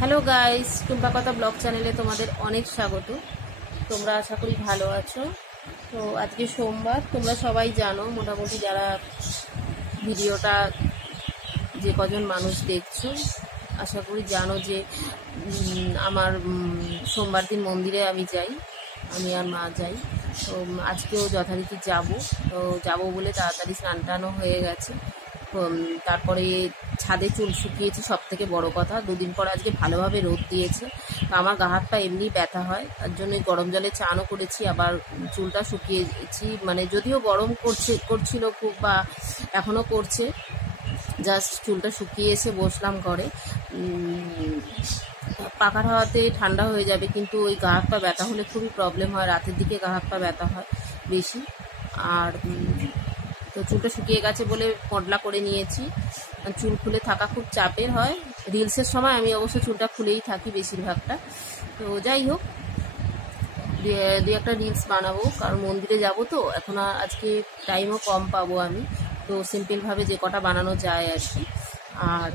Hello guys, Tumpa কথা blog চ্যানেলে তোমাদের অনেক স্বাগত। তোমরা আশা করি ভালো আছো। তো আজকে সোমবার, তোমরা সবাই জানো, মোটামুটি যারা ভিডিওটা যে কজন মানুষ দেখছো আশা করি জানো যে আমার সোমবার দিন মন্দিরে আমি যাই, আমি আর মা যাই। তো আজকেও যথারীতি যাব। তো যাব বলে তাড়াতাড়ি স্নান টানও হয়ে গেছে। তারপরে ছাদে চুল শুকিয়েছি, সব থেকে বড় কথা। দুদিন পর আজকে ভালোভাবে রোদ দিয়েছে। তো আমার গা হাত পা এমনি ব্যথা হয়, তার জন্য গরম জলে চানও করেছি, আবার চুলটা শুকিয়েছি। মানে যদিও গরম করছিল খুব, বা এখনও করছে, জাস্ট চুলটা শুকিয়ে এসে বসলাম ঘরে। পাখার হাওয়াতে ঠান্ডা হয়ে যাবে, কিন্তু ওই গা হাত পা ব্যথা হলে খুবই প্রবলেম হয়, রাতের দিকে গা হাত পা ব্যথা হয় বেশি। আর তো চুলটা শুকিয়ে গেছে বলে পডলা করে নিয়েছি। চুল খুলে থাকা খুব চাপের হয়। রিলসের সময় আমি অবশ্য চুলটা খুলেই থাকি বেশিরভাগটা। তো যাই হোক, দু একটা রিলস বানাবো, কারণ মন্দিরে যাব তো এখন আজকে টাইমও কম পাবো আমি। তো সিম্পলভাবে যে কটা বানানো যায় আর কি। আর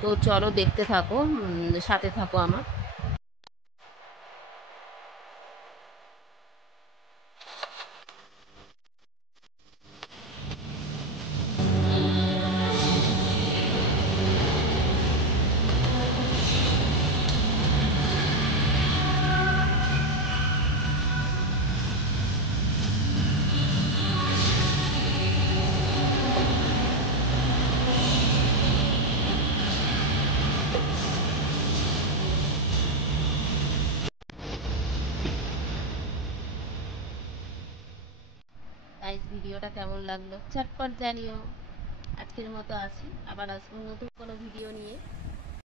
তো চলো দেখতে থাকো, সাথে থাকো আমার। গাইস, ভিডিওটা কেমন লাগলো চটপট জানিও। আজকের মতো আসি, আবার আসবো নতুন কোনো ভিডিও।